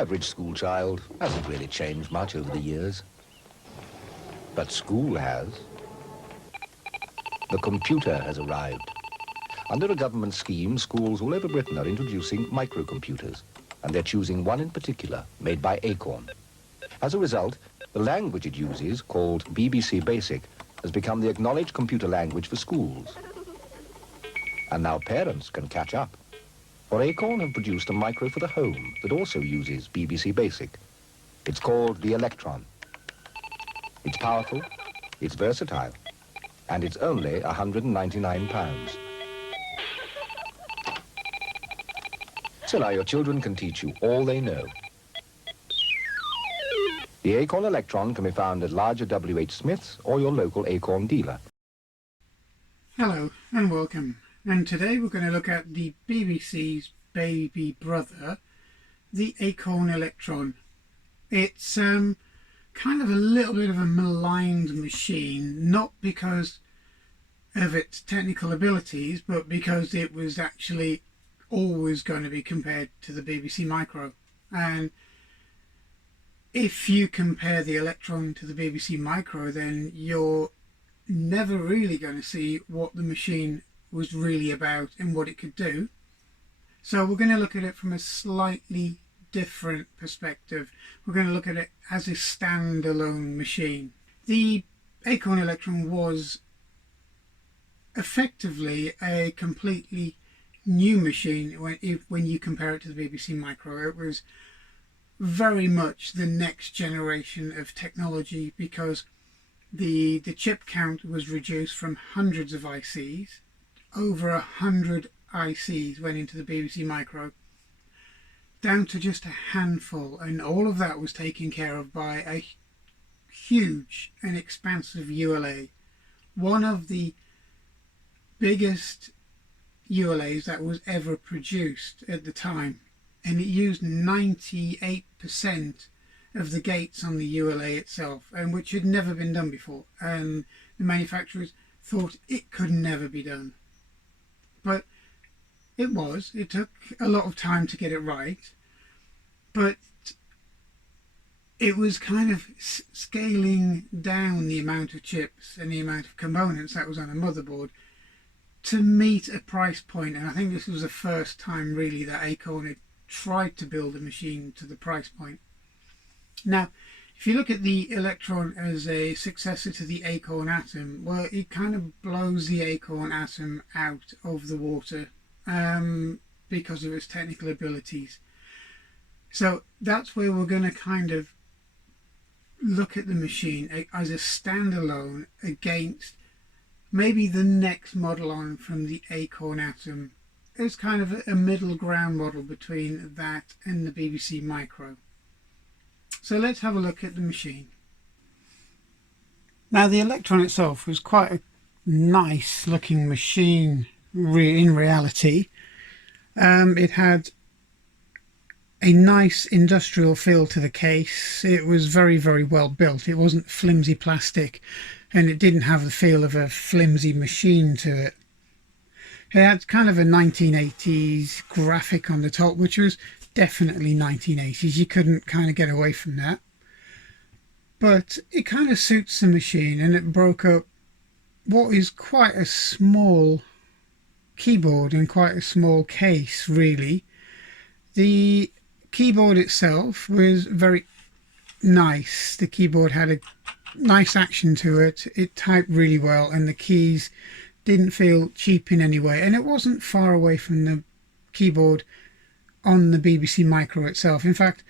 average school child hasn't really changed much over the years. But school has. The computer has arrived. Under a government scheme, schools all over Britain are introducing microcomputers, and they're choosing one in particular, made by Acorn. As a result, the language it uses, called BBC Basic, has become the acknowledged computer language for schools. And now parents can catch up. For Acorn have produced a micro for the home that also uses BBC Basic. It's called the Electron. It's powerful, it's versatile, and it's only £199. So now your children can teach you all they know. The Acorn Electron can be found at larger W.H. Smith's or your local Acorn dealer. Hello and welcome, and today we're going to look at the BBC's baby brother, the Acorn Electron. It's kind of a little bit of a maligned machine, not because of its technical abilities, but because it was actually always going to be compared to the BBC Micro. And if you compare the Electron to the BBC Micro, then you're never really going to see what the machine was really about and what it could do. So we're going to look at it from a slightly different perspective. We're going to look at it as a standalone machine. The Acorn Electron was effectively a completely new machine when you compare it to the BBC Micro. It was very much the next generation of technology because the chip count was reduced from hundreds of ICs. Over 100 ICs went into the BBC Micro, down to just a handful, and all of that was taken care of by a huge and expansive ULA. One of the biggest ULAs that was ever produced at the time, and it used 98% of the gates on the ULA itself, and which had never been done before, and the manufacturers thought it could never be done. But it took a lot of time to get it right, but it was kind of scaling down the amount of chips and the amount of components that was on a motherboard to meet a price point. And I think this was the first time really that Acorn had tried to build a machine to the price point. Now, if you look at the Electron as a successor to the Acorn Atom, well, it kind of blows the Acorn Atom out of the water because of its technical abilities. So that's where we're going to kind of look at the machine as a standalone against maybe the next model on from the Acorn Atom. It's kind of a middle ground model between that and the BBC Micro. So let's have a look at the machine. Now, the Electron itself was quite a nice looking machine in reality. It had a nice industrial feel to the case. It was very, very well built. It wasn't flimsy plastic, and it didn't have the feel of a flimsy machine to it. It had kind of a 1980s graphic on the top, which was definitely 1980s. You couldn't kind of get away from that. But it kind of suits the machine, and it broke up what is quite a small keyboard and quite a small case, really. The keyboard itself was very nice. The keyboard had a nice action to it. It typed really well, and the keys didn't feel cheap in any way, and it wasn't far away from the keyboard on the BBC Micro itself. In fact,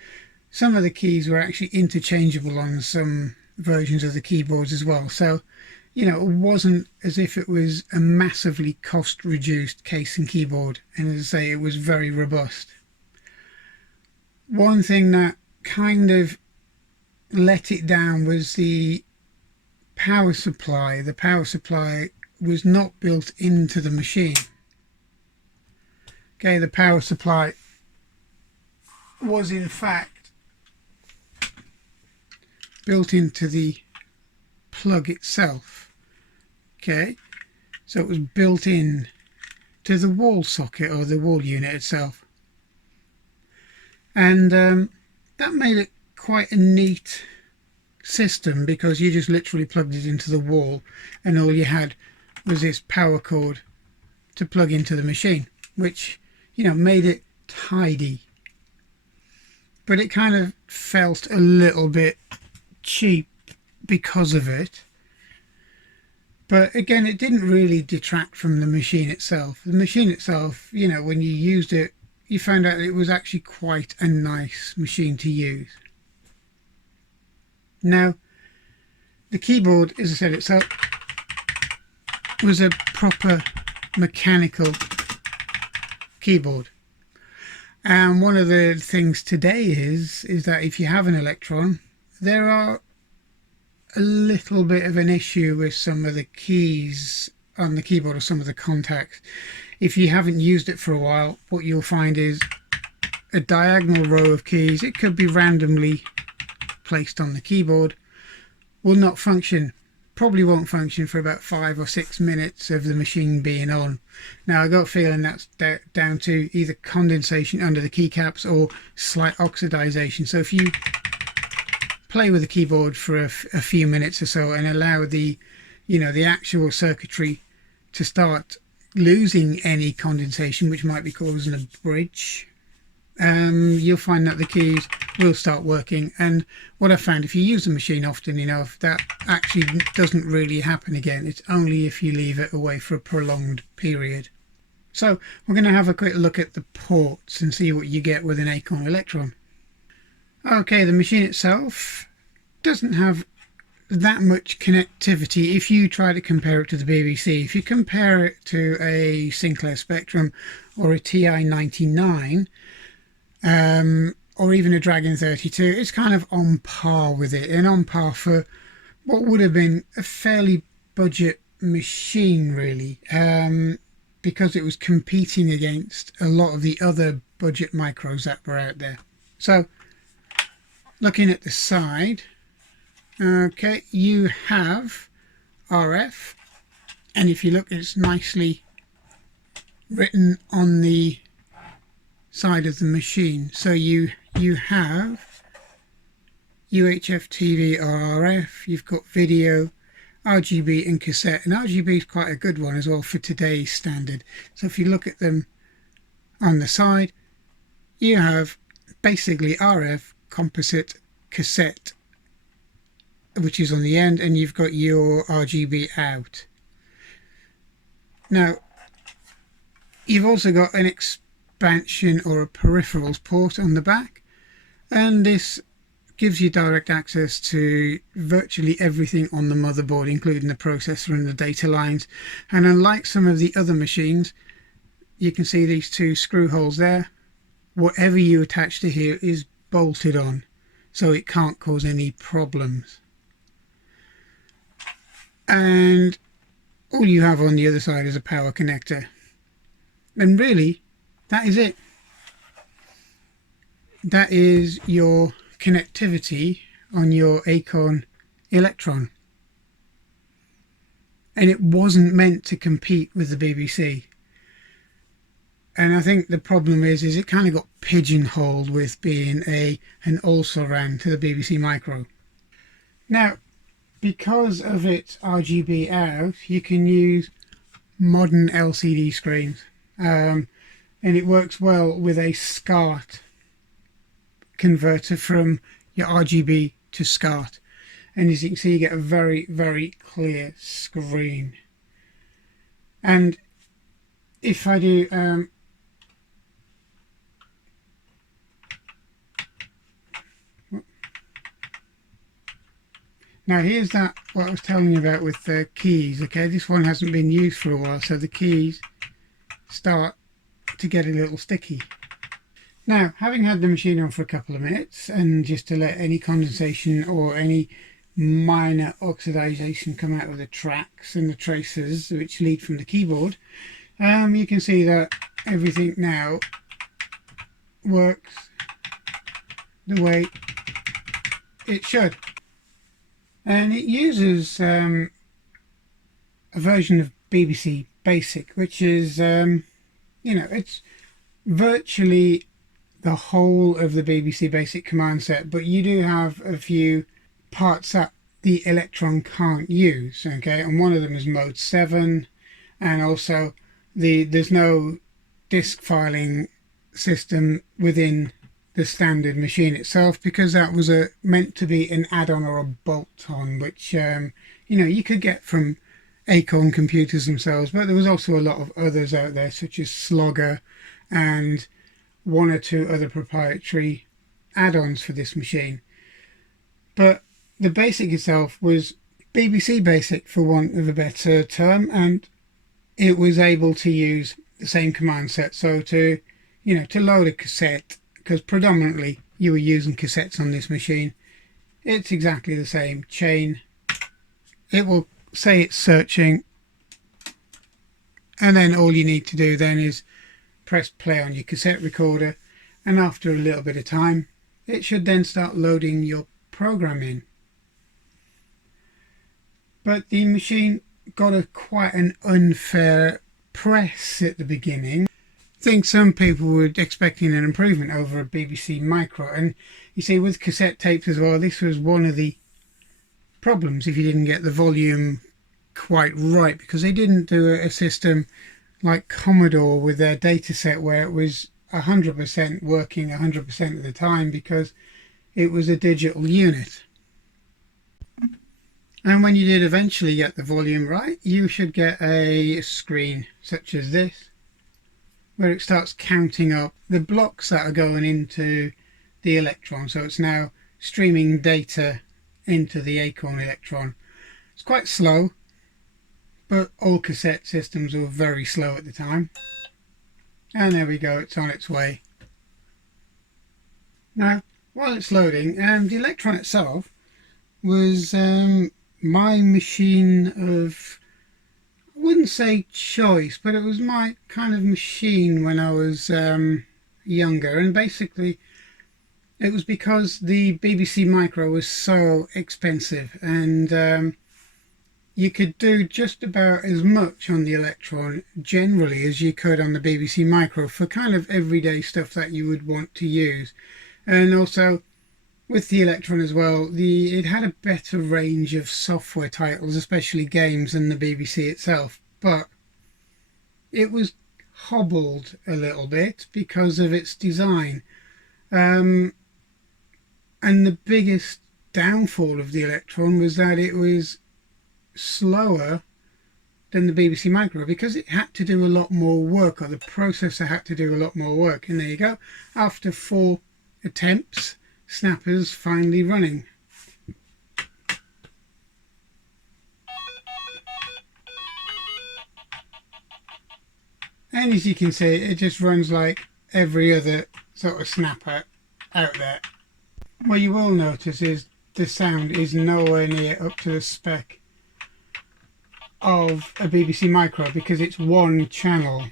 some of the keys were actually interchangeable on some versions of the keyboards as well. So, you know, it wasn't as if it was a massively cost-reduced case and keyboard, and as I say, it was very robust. One thing that kind of let it down was the power supply. The power supply was not built into the machine. Okay, the power supply was in fact built into the plug itself. Okay, so it was built in to the wall socket or the wall unit itself. And that made it quite a neat system, because you just literally plugged it into the wall and all you had was this power cord to plug into the machine, which, you know, made it tidy. But it kind of felt a little bit cheap because of it. But again, it didn't really detract from the machine itself. The machine itself, you know, when you used it, you found out it was actually quite a nice machine to use. Now, the keyboard, as I said, itself was a proper mechanical keyboard. And one of the things today is that if you have an Electron, there are a little bit of an issue with some of the keys on the keyboard, or some of the contacts. If you haven't used it for a while, what you'll find is a diagonal row of keys, it could be randomly placed on the keyboard, will not function. Probably won't function for about 5 or 6 minutes of the machine being on. Now I got a feeling that's down to either condensation under the keycaps or slight oxidization. So if you play with the keyboard for a few minutes or so and allow the, you know, the actual circuitry to start losing any condensation, which might be causing a bridge, you'll find that the keys will start working. And what I found, if you use the machine often enough, that actually doesn't really happen again. It's only if you leave it away for a prolonged period. So we're going to have a quick look at the ports and see what you get with an Acorn Electron. Okay, the machine itself doesn't have that much connectivity if you try to compare it to the BBC. If you compare it to a Sinclair Spectrum or a TI-99, or even a Dragon 32, it's kind of on par with it, and on par for what would have been a fairly budget machine, really, because it was competing against a lot of the other budget micros that were out there. So looking at the side, okay, you have RF, and if you look, it's nicely written on the side of the machine. So you have UHF, TV or RF, you've got video, RGB and cassette, and RGB is quite a good one as well for today's standard. So if you look at them on the side, you have basically RF, composite, cassette, which is on the end, and you've got your RGB out. Now you've also got an expansion or a peripherals port on the back, and this gives you direct access to virtually everything on the motherboard, including the processor and the data lines. And unlike some of the other machines, you can see these two screw holes there. Whatever you attach to here is bolted on, so it can't cause any problems. And all you have on the other side is a power connector, and really that is it. That is your connectivity on your Acorn Electron, and it wasn't meant to compete with the BBC. And I think the problem is it kind of got pigeonholed with being an also-ran to the BBC Micro. Now, because of its RGB out, you can use modern LCD screens, and it works well with a SCART converter from your RGB to SCART, and as you can see, you get a very, very clear screen. And if I do now, here's that what I was telling you about with the keys. Okay, this one hasn't been used for a while, so the keys start to get a little sticky. Now, having had the machine on for a couple of minutes, and just to let any condensation or any minor oxidization come out of the tracks and the traces which lead from the keyboard, you can see that everything now works the way it should. And it uses a version of BBC Basic, which is, you know, it's virtually the whole of the BBC Basic command set, but you do have a few parts that the Electron can't use, okay, and one of them is mode 7, and also there's no disk filing system within the standard machine itself, because that was meant to be an add-on or a bolt-on, which you could get from Acorn computers themselves, but there was also a lot of others out there, such as Slogger and one or two other proprietary add-ons for this machine. But the Basic itself was BBC Basic, for want of a better term, and it was able to use the same command set. So to load a cassette, because predominantly you were using cassettes on this machine, it's exactly the same. Chain, it will say it's searching, and then all you need to do then is press play on your cassette recorder, and after a little bit of time it should then start loading your program in. But the machine got quite an unfair press at the beginning. I think some people were expecting an improvement over a BBC Micro, and you see with cassette tapes as well, this was one of the problems if you didn't get the volume quite right, because they didn't do a system like Commodore with their data set where it was 100% working 100% of the time, because it was a digital unit. And when you did eventually get the volume right, you should get a screen such as this, where it starts counting up the blocks that are going into the Electron. So it's now streaming data into the Acorn Electron. It's quite slow, but all cassette systems were very slow at the time. And there we go, it's on its way. Now, while it's loading, the Electron itself was my machine of, I wouldn't say choice, but it was my kind of machine when I was younger. And basically it was because the BBC Micro was so expensive, and you could do just about as much on the Electron generally as you could on the BBC Micro for kind of everyday stuff that you would want to use. And also with the Electron as well, it had a better range of software titles, especially games, than the BBC itself, but it was hobbled a little bit because of its design. And the biggest downfall of the Electron was that it was slower than the BBC Micro, because it had to do a lot more work, or the processor had to do a lot more work. And there you go, after 4 attempts, Snapper's finally running. And as you can see, it just runs like every other sort of Snapper out there. What you will notice is the sound is nowhere near up to the spec of a BBC Micro, because it's one channel.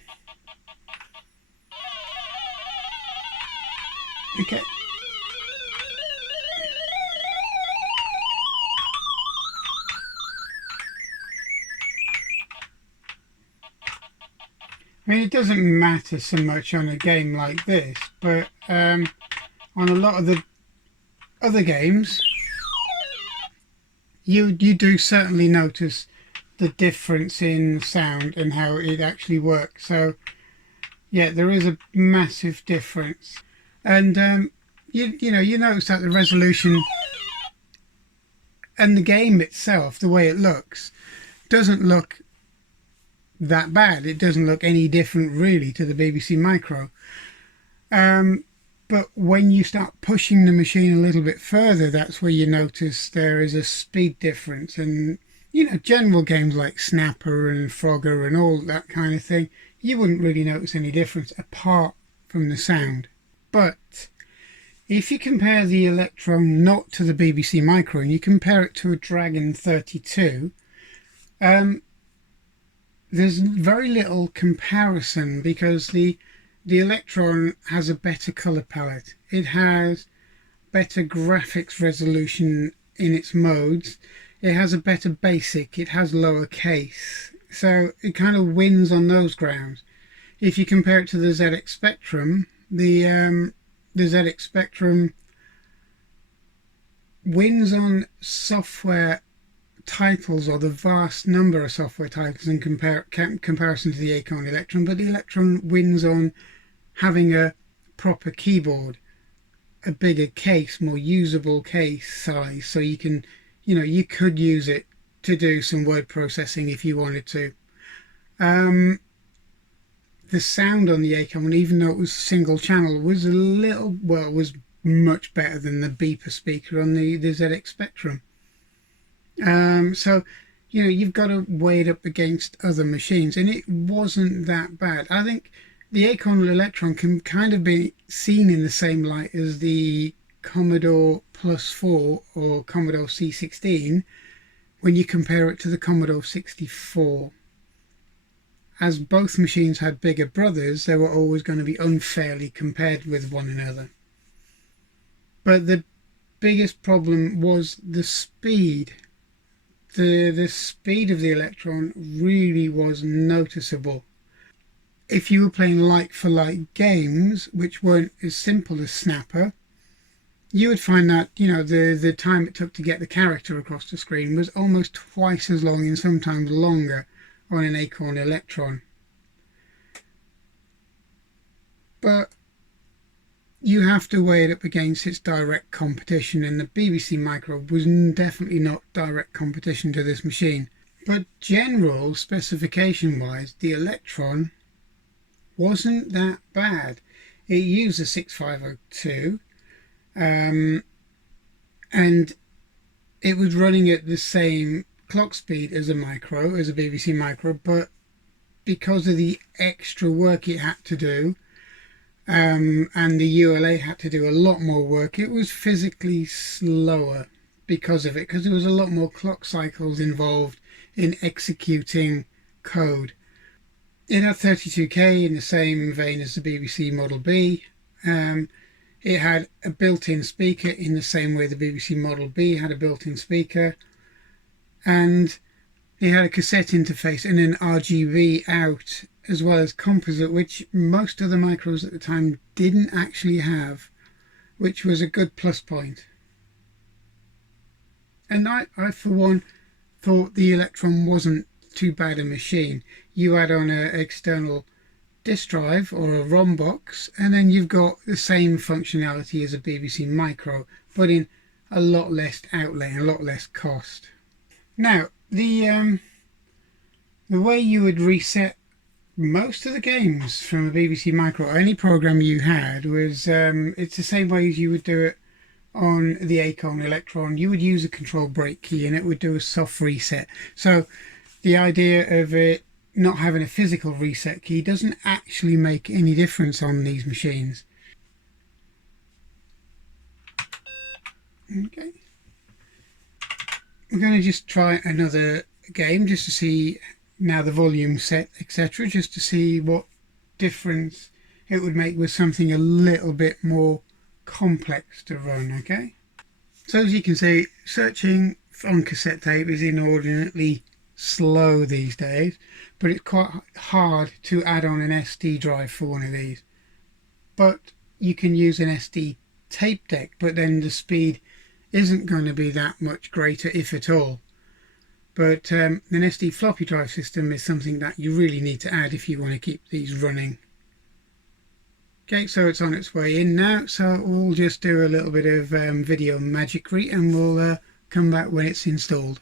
Okay. I mean, it doesn't matter so much on a game like this, but on a lot of the other games, you do certainly notice the difference in sound and how it actually works. So yeah, there is a massive difference. And you notice that the resolution and the game itself, the way it looks, doesn't look that bad. It doesn't look any different really to the BBC Micro. But when you start pushing the machine a little bit further, that's where you notice there is a speed difference. And general games like Snapper and Frogger and all that kind of thing, you wouldn't really notice any difference apart from the sound. But if you compare the Electron not to the BBC Micro, and you compare it to a Dragon 32, there's very little comparison, because the Electron has a better color palette. It has better graphics resolution in its modes. It has a better basic. It has lower case. So it kind of wins on those grounds. If you compare it to the ZX Spectrum, the the ZX Spectrum wins on software titles, or the vast number of software titles in comparison to the Acorn Electron, but the Electron wins on having a proper keyboard, a bigger case, more usable case size, so you can, you could use it to do some word processing if you wanted to. The sound on the Acorn, even though it was single channel, was was much better than the beeper speaker on the ZX Spectrum. So, you've got to weigh it up against other machines, and it wasn't that bad. I think the Acorn Electron can kind of be seen in the same light as the Commodore Plus/4 or Commodore C16 when you compare it to the Commodore 64. As both machines had bigger brothers, they were always going to be unfairly compared with one another. But the biggest problem was the speed. The speed of the Electron really was noticeable. If you were playing like-for-like games, which weren't as simple as Snapper, you would find that, the time it took to get the character across the screen was almost twice as long, and sometimes longer, on an Acorn Electron. But you have to weigh it up against its direct competition, and the BBC Micro was definitely not direct competition to this machine. But general specification wise, the Electron wasn't that bad. It used a 6502 and it was running at the same clock speed as a BBC Micro, but because of the extra work it had to do, and the ULA had to do a lot more work, it was physically slower because of it, because there was a lot more clock cycles involved in executing code. It had 32K in the same vein as the BBC Model B. It had a built-in speaker in the same way the BBC Model B had a built-in speaker. And it had a cassette interface and an RGB out, as well as composite, which most of the micros at the time didn't actually have, which was a good plus point. And I for one, thought the Electron wasn't too bad a machine. You add on an external disk drive or a ROM box, and then you've got the same functionality as a BBC Micro, but in a lot less outlay and a lot less cost. Now, the way you would reset most of the games from a BBC Micro, or any program you had, was it's the same way as you would do it on the Acorn Electron. You would use a control break key and it would do a soft reset. So the idea of it not having a physical reset key doesn't actually make any difference on these machines. Okay. We're going to just try another game just to see now the volume set, etc., just to see what difference it would make with something a little bit more complex to run. Okay, so as you can see, searching on cassette tape is inordinately slow these days, but it's quite hard to add on an SD drive for one of these. But you can use an SD tape deck, but then the speed isn't going to be that much greater, if at all. But an SD floppy drive system is something that you really need to add if you want to keep these running. Okay, so it's on its way in now, so we'll just do a little bit of video magicry and we'll come back when it's installed.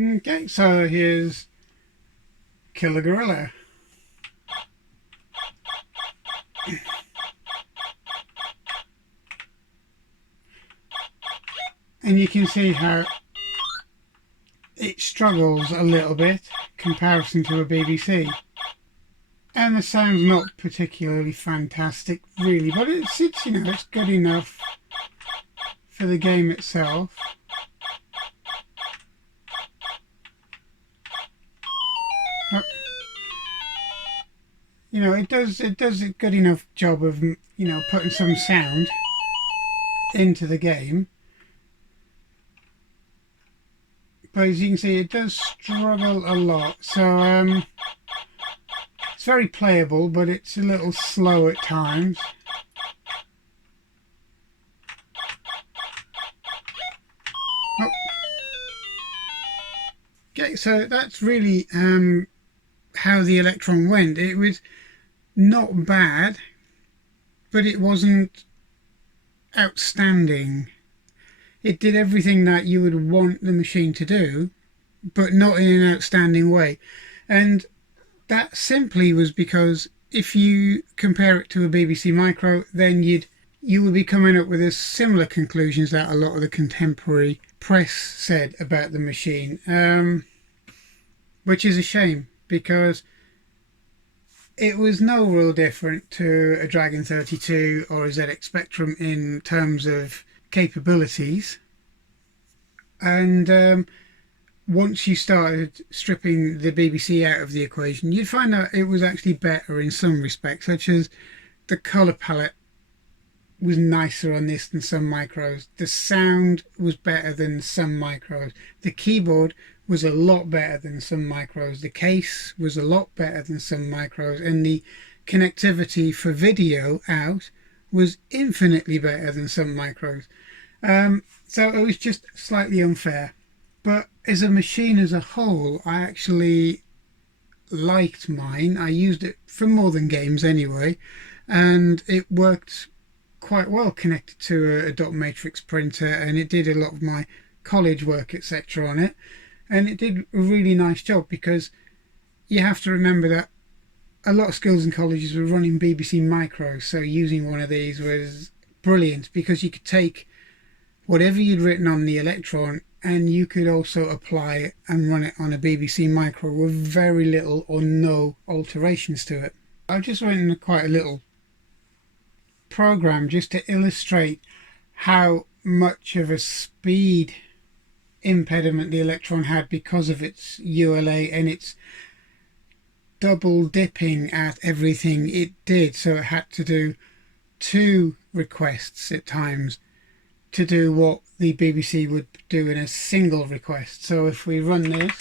Okay, so here's Killer Gorilla. And you can see how it struggles a little bit in comparison to a BBC. And the sound's not particularly fantastic, really, but it's it's good enough for the game itself. It does a good enough job of putting some sound into the game. But as you can see, it does struggle a lot. So it's very playable, but it's a little slow at times. Oh. Okay, so that's really how the Electron went. It was not bad, but it wasn't outstanding. It did everything that you would want the machine to do, but not in an outstanding way. And that simply was because if you compare it to a BBC Micro, then you would be coming up with a similar conclusions that a lot of the contemporary press said about the machine, which is a shame, because it was no real different to a Dragon 32 or a ZX Spectrum in terms of capabilities. And once you started stripping the BBC out of the equation, you'd find out it was actually better in some respects, such as the colour palette was nicer on this than some micros. The sound was better than some micros. The keyboard was a lot better than some micros. The case was a lot better than some micros. And the connectivity for video out was infinitely better than some micros. So it was just slightly unfair. But as a machine as a whole, I actually liked mine. I used it for more than games anyway. And it worked quite well connected to a dot matrix printer, and it did a lot of my college work, etc. on it, and it did a really nice job, because you have to remember that a lot of schools and colleges were running BBC Micros, so using one of these was brilliant, because you could take whatever you'd written on the Electron and you could also apply it and run it on a BBC Micro with very little or no alterations to it. I've just written quite a little program just to illustrate how much of a speed impediment the Electron had because of its ULA and its double dipping at everything it did. So it had to do 2 requests at times to do what the BBC would do in a single request. So if we run this,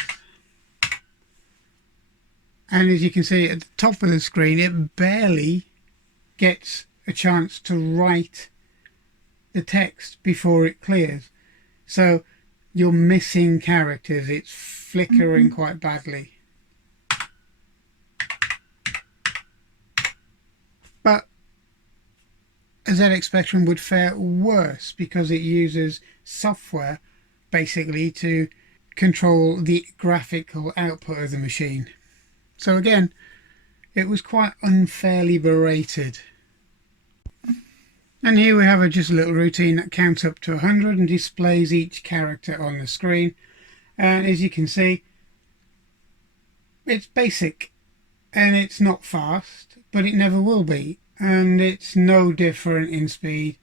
and as you can see at the top of the screen, it barely gets a chance to write the text before it clears. So you're missing characters. It's flickering quite badly. But a ZX Spectrum would fare worse because it uses software basically to control the graphical output of the machine. So again, it was quite unfairly berated. And here we have just a little routine that counts up to 100 and displays each character on the screen. And as you can see, it's basic and it's not fast, but it never will be. And it's no different in speed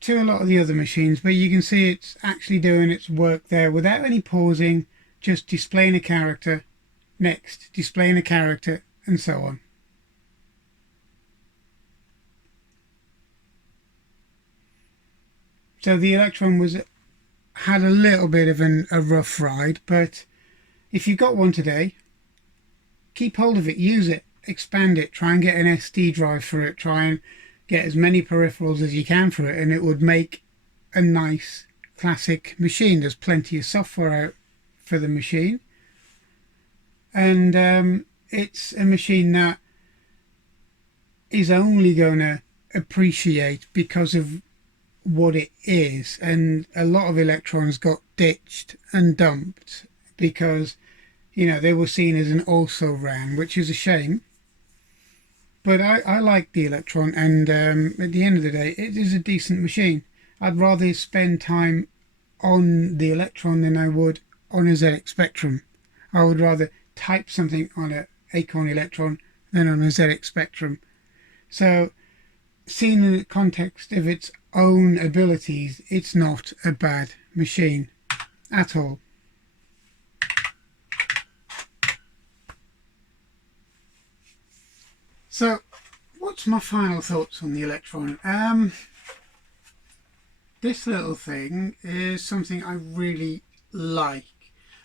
to a lot of the other machines, but you can see it's actually doing its work there without any pausing, just displaying a character, next, displaying a character, and so on. So the Electron had a little bit of a rough ride, but if you've got one today, keep hold of it, use it, expand it, try and get an SD drive for it, try and get as many peripherals as you can for it, and it would make a nice classic machine. There's plenty of software out for the machine, and it's a machine that is only going to appreciate because of what it is. And a lot of Electrons got ditched and dumped because, you know, they were seen as an also-ran, which is a shame. But I like the Electron, and at the end of the day, it is a decent machine. I'd rather spend time on the Electron than I would on a ZX Spectrum. I would rather type something on an Acorn Electron than on a ZX Spectrum. So, seen in the context of its own abilities, it's not a bad machine at all. So, what's my final thoughts on the Electron? this little thing is something I really like.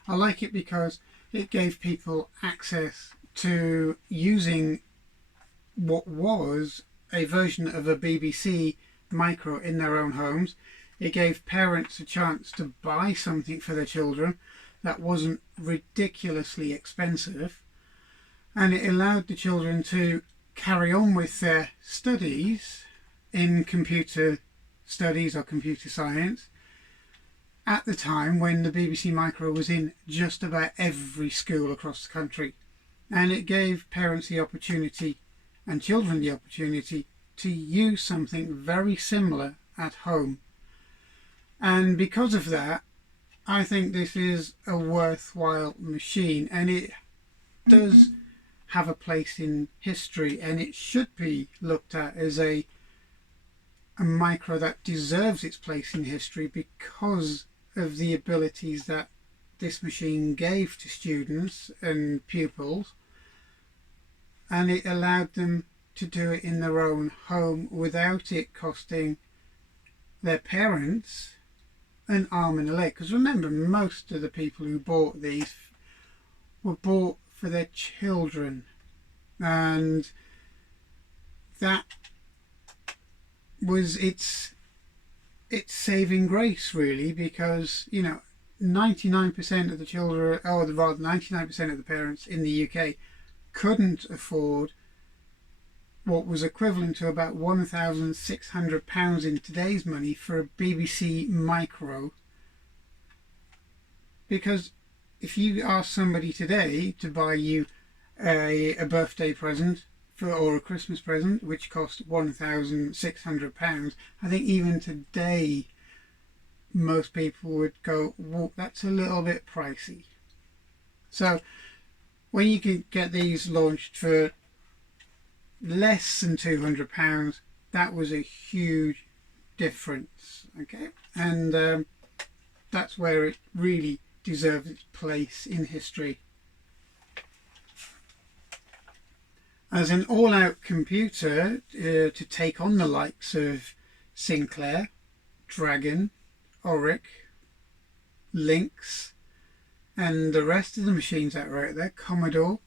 I like it because it gave people access to using what was a version of a BBC Micro in their own homes. It gave parents a chance to buy something for their children that wasn't ridiculously expensive, and it allowed the children to carry on with their studies in computer studies or computer science at the time when the BBC Micro was in just about every school across the country. And it gave parents the opportunity and children the opportunity to use something very similar at home. And because of that, I think this is a worthwhile machine, and it does have a place in history, and it should be looked at as a micro that deserves its place in history because of the abilities that this machine gave to students and pupils, and it allowed them to do it in their own home without it costing their parents an arm and a leg. Because remember, most of the people who bought these were bought for their children, and that was its saving grace, really, because 99% of the children, or rather 99% of the parents in the UK couldn't afford what was equivalent to about £1,600 in today's money for a BBC Micro. Because if you ask somebody today to buy you a birthday present or a Christmas present which cost £1,600, I think even today most people would go, well, that's a little bit pricey. So when you can get these launched for less than £200, that was a huge difference. Okay, and that's where it really deserves its place in history. As an all-out computer to take on the likes of Sinclair, Dragon, Auric, Lynx, and the rest of the machines that were out there, Commodore,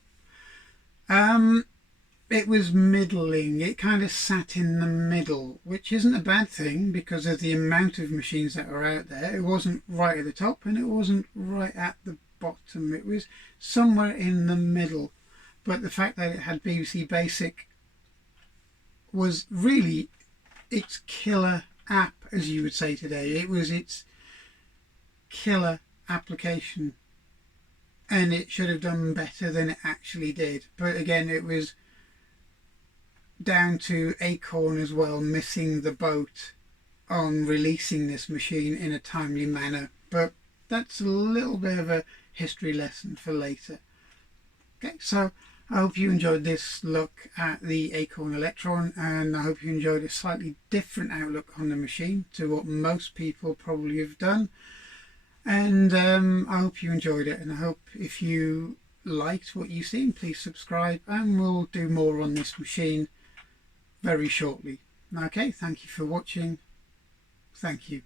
it was middling. It kind of sat in the middle, which isn't a bad thing because of the amount of machines that were out there. It wasn't right at the top and it wasn't right at the bottom. It was somewhere in the middle. But the fact that it had BBC Basic was really its killer app, as you would say today. It was its killer application, and it should have done better than it actually did. But again, it was down to Acorn as well missing the boat on releasing this machine in a timely manner. But that's a little bit of a history lesson for later. Okay, so I hope you enjoyed this look at the Acorn Electron, and I hope you enjoyed a slightly different outlook on the machine to what most people probably have done. And I hope you enjoyed it, and I hope if you liked what you've seen, please subscribe, and we'll do more on this machine very shortly. Okay, thank you for watching. Thank you.